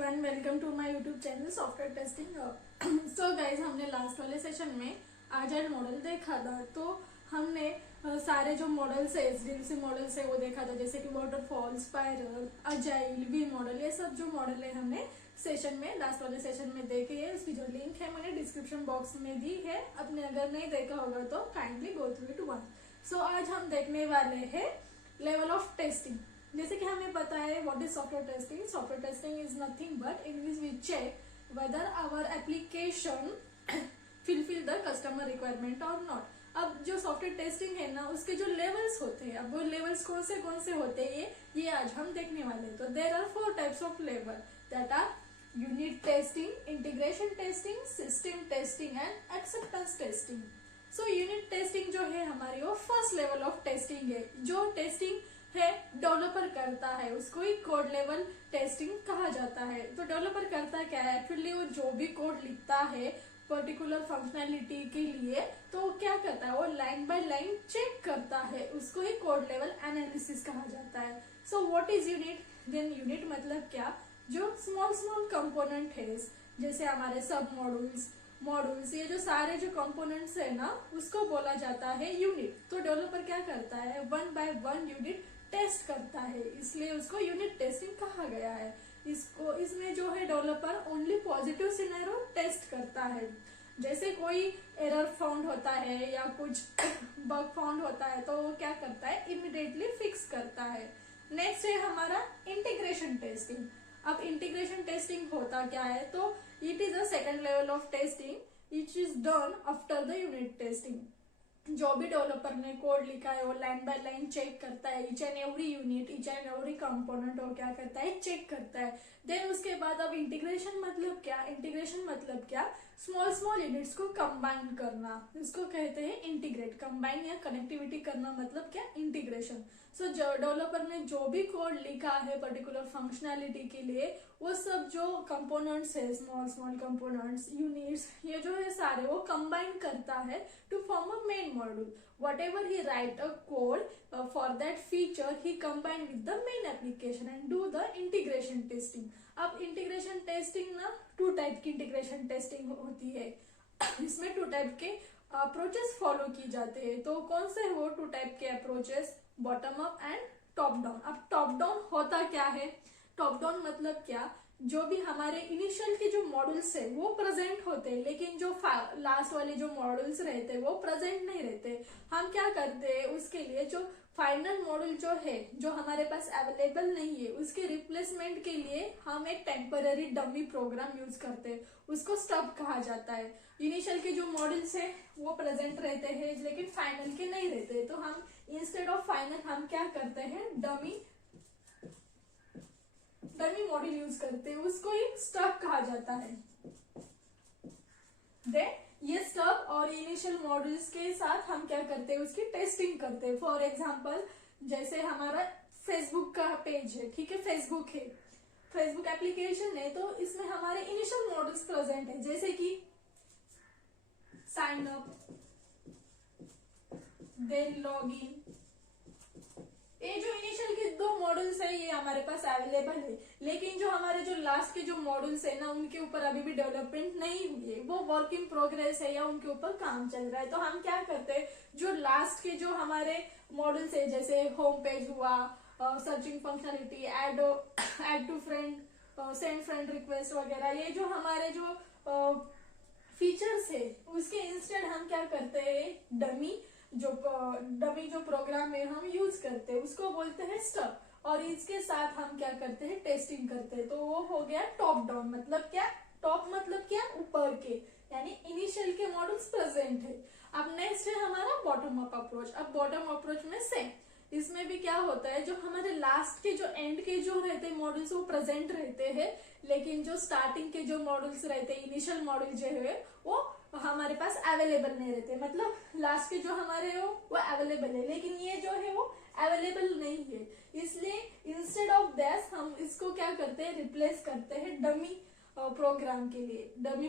Everyone, welcome to my YouTube channel software testing. So guys, हमने last वाले session में agile model देखा था। तो हमने सारे जो मॉडल्स है, एसडीएलसी मॉडल्स है वो देखा था, जैसे कि वाटरफॉल, स्पाइरल, आजाइल, वी मॉडल। ये सब जो मॉडल है हमने सेशन में, लास्ट वाले सेशन में देखे है। उसकी जो लिंक है मैंने डिस्क्रिप्शन बॉक्स में दी है। अपने अगर नहीं देखा होगा तो kindly go through it once. So आज हम देखने वाले हैं लेवल ऑफ टेस्टिंग। जैसे कि हमें पता है what is software testing. Software testing is nothing but in which we check whether our application fulfil the customer requirement और नॉट। अब जो सॉफ्टवेयर टेस्टिंग है ना, उसके जो लेवल्स होते हैं, अब वो लेवल्स कौन से होते हैं ये आज हम देखने वाले हैं। तो there are 4 types of level, that are unit testing, integration testing, system testing and acceptance testing. So unit testing जो है हमारी, वो फर्स्ट लेवल ऑफ टेस्टिंग है। जो टेस्टिंग है डेवलपर करता है, उसको ही कोड लेवल टेस्टिंग कहा जाता है। तो डेवलपर करता क्या है, एक्चुअली वो जो भी कोड लिखता है पर्टिकुलर फंक्शनैलिटी के लिए, तो वो क्या करता है, वो लाइन बाय लाइन चेक करता है। उसको ही कोड लेवल एनालिसिस कहा जाता है। So what is unit? Then unit मतलब क्या, जो स्मॉल कंपोनेंट है, जैसे हमारे सब मॉड्यूल्स, ये जो सारे जो कंपोनेंट्स है ना, उसको बोला जाता है यूनिट। तो डेवलपर क्या करता है, one by one unit test करता है, इसलिए उसको यूनिट टेस्टिंग कहा गया है। इसमें जो है developer only positive scenario test करता है। जैसे कोई एरर फाउंड होता है या कुछ बग फाउंड होता है, तो वो क्या करता है, इमिडिएटली फिक्स करता है। नेक्स्ट है हमारा इंटीग्रेशन टेस्टिंग। अब इंटीग्रेशन टेस्टिंग होता क्या है, तो it is a second level of testing it is done after the unit testing. जो भी डेवलपर ने कोड लिखा है वो लाइन बाय लाइन चेक करता है, each and every unit, each and every component, वो क्या करता है, चेक करता है। देन उसके बाद अब इंटीग्रेशन मतलब क्या, इंटीग्रेशन मतलब क्या, स्मॉल यूनिट्स को कंबाइन करना, इसको कहते हैं इंटीग्रेट। कंबाइन या कनेक्टिविटी करना मतलब क्या, इंटीग्रेशन। सो डेवलपर ने जो भी कोड लिखा है पर्टिकुलर फंक्शनैलिटी के लिए, वो सब जो कंपोनेंट्स है, स्मॉल कंपोनेंट्स, यूनिट्स, ये जो है सारे वो कंबाइन करता है to form a main module. Whatever he write a code for that feature, he combine with the main application and do the integration testing. अब इंटीग्रेशन टेस्टिंग ना 2 टाइप की इंटीग्रेशन टेस्टिंग होती है। इसमें 2 टाइप के approaches follow की जाते हैं। तो कौन से वो 2 टाइप के approaches, bottom up and top down. अब टॉप डाउन होता क्या है, टॉप डाउन मतलब क्या, जो भी हमारे इनिशियल के जो मॉड्यूल्स है वो प्रेजेंट होते हैं, लेकिन जो लास्ट वाले जो मॉड्यूल्स रहते हैं वो प्रेजेंट नहीं रहते। हम क्या करते हैं, उसके लिए जो फाइनल मॉड्यूल जो है, जो हमारे पास अवेलेबल नहीं है, उसके रिप्लेसमेंट के लिए हम एक टेम्पररी डमी प्रोग्राम यूज करते हैं, उसको स्टब कहा जाता है। इनिशियल के जो मॉड्यूल्स है वो प्रेजेंट रहते हैं, लेकिन फाइनल के नहीं रहते। तो हम इंस्टेड ऑफ फाइनल हम क्या करते हैं, डमी मॉड्यूल यूज करते हैं, उसको ही स्टब कहा जाता है। देन ये स्टब और इनिशियल मॉड्यूल्स के साथ हम क्या करते हैं, उसकी टेस्टिंग करते हैं। फॉर एग्जांपल, जैसे हमारा फेसबुक का पेज है, ठीक है, फेसबुक एप्लीकेशन है, तो इसमें हमारे इनिशियल मॉड्यूल्स प्रेजेंट है, जैसे कि sign up, then log in. ये जो इनिशियल के 2 मॉड्यूल्स है ये हमारे पास अवेलेबल है, लेकिन जो हमारे जो लास्ट के जो मॉड्यूल्स है ना, उनके ऊपर अभी भी डेवलपमेंट नहीं हुई है, वो वर्क इन प्रोग्रेस है या उनके ऊपर काम चल रहा है। तो हम क्या करते हैं, जो लास्ट के जो हमारे मॉड्यूल्स है, जैसे होम पेज हुआ, searching functionality, add to friend, send friend request वगैरह, ये जो हमारे जो फीचर्स है, उसके इंस्टेड हम क्या करते हैं, डमी जो प्रोग्राम है हम यूज करते हैं, उसको बोलते हैं स्टब, और इसके साथ हम क्या करते हैं, टेस्टिंग करते हैं। तो वो हो गया टॉप डाउन। मतलब क्या, टॉप मतलब क्या, ऊपर के, यानी इनिशियल के मॉड्यूल्स प्रेजेंट है। अब नेक्स्ट है हमारा बॉटम अप अप्रोच। अब बॉटम अप्रोच में सेम, इसमें भी क्या होता है, जो हमारे लास्ट के जो एंड के जो रहते हैं मॉड्यूल्स वो प्रेजेंट रहते हैं, लेकिन जो स्टार्टिंग के जो मॉड्यूल्स रहते हैं, इनिशियल मॉड्यूल जो है, वो हमारे पास अवेलेबल नहीं रहते। मतलब लास्ट के जो हमारे वो अवेलेबल है, लेकिन ये जो है वो अवेलेबल नहीं है। इसलिए इंस्टेड ऑफ दैट हम इसको क्या करते हैं, रिप्लेस करते हैं डमी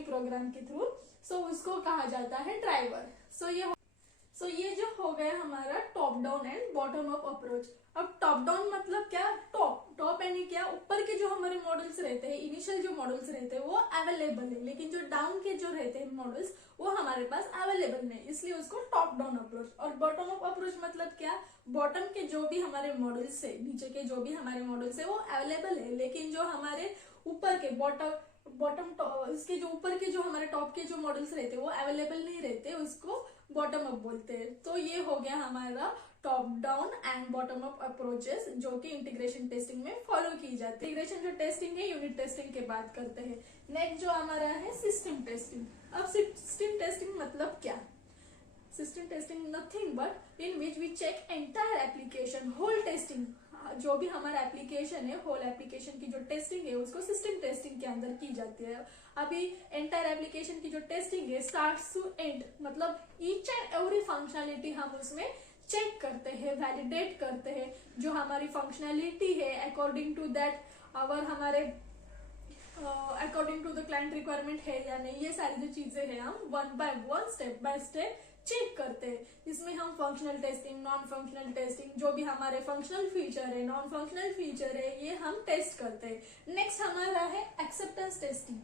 प्रोग्राम के थ्रू। सो उसको कहा जाता है ड्राइवर। सो ये सो ये जो हो गया हमारा top down and bottom up approach. अब टॉप डाउन मतलब क्या, टॉप यानी क्या, ऊपर के जो हमारे मॉडल्स रहते हैं, इनिशियल जो मॉडल्स रहते हैं वो अवेलेबल है, लेकिन जो डाउन के जो रहते हैं मॉडल्स वो हमारे पास अवेलेबल नहीं, इसलिए उसको टॉप डाउन अप्रोच। और बॉटम अप अप्रोच मतलब क्या, बॉटम के जो भी हमारे मॉडल्स है, नीचे के जो भी हमारे मॉडल्स है वो अवेलेबल है, लेकिन जो हमारे ऊपर के बॉटम इसके जो ऊपर के जो हमारे टॉप के जो मॉडल्स रहते हैं वो अवेलेबल नहीं रहते, उसको बॉटम अप बोलते हैं। तो ये हो गया हमारा top down and bottom up approaches जो कि इंटीग्रेशन टेस्टिंग में फॉलो की जाती है। इंटीग्रेशन जो टेस्टिंग है यूनिट टेस्टिंग के बाद करते हैं। नेक्स्ट जो हमारा है सिस्टम टेस्टिंग। अब सिस्टम टेस्टिंग मतलब क्या, system testing nothing but in which we check entire application, whole testing, जो भी हमारा एप्लीकेशन है, होल एप्लीकेशन की जो टेस्टिंग है उसको सिस्टम टेस्टिंग के अंदर की जाती है। अभी एंटायर एप्लीकेशन की जो टेस्टिंग है स्टार्ट टू एंड, मतलब ईच एंड एवरी फंक्शनैलिटी हम उसमें चेक करते हैं, वैलिडेट करते हैं, जो हमारी फंक्शनैलिटी है अकॉर्डिंग टू दैट आवर हमारे according to the client requirement है या नहीं, ये सारी जो चीजें हैं हम one by one step by step check करते हैं। इसमें हम functional testing, non functional testing, जो भी हमारे फंक्शनल फीचर है, नॉन फंक्शनल फीचर है, ये हम टेस्ट करते हैं। नेक्स्ट हमारा है acceptance testing.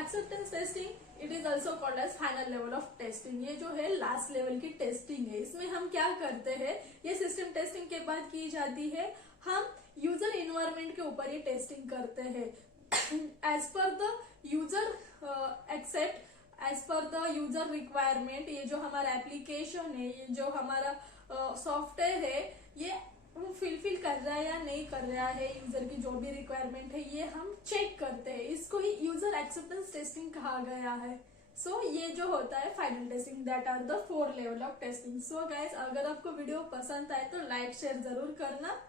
Acceptance testing it is also called as final level of testing. ये जो है लास्ट लेवल की टेस्टिंग है। इसमें हम क्या करते हैं, ये सिस्टम टेस्टिंग के बाद की जाती है, हम यूजर इन्वायरमेंट के ऊपर ये टेस्टिंग करते हैं। As per the user accept, as per the user requirement, ये जो हमारा एप्लीकेशन है, ये जो हमारा सॉफ्टवेयर है, ये फिल कर रहा है या नहीं कर रहा है, यूजर की जो भी रिक्वायरमेंट है ये हम चेक करते हैं। इसको ही यूजर एक्सेप्टेंस टेस्टिंग कहा गया है। सो ये जो होता है final testing, that are the 4 level of testing. So guys, अगर आपको वीडियो पसंद आए तो लाइक शेयर जरूर करना।